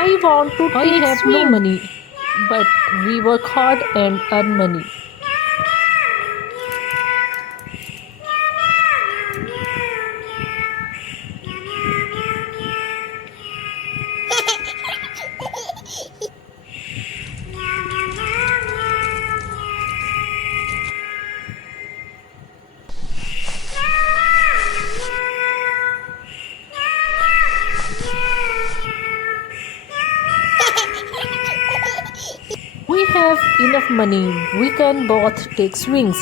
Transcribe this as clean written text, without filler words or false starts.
I want to I take have no swing. money, but we work hard and earn money. We have enough money. We can both take swings.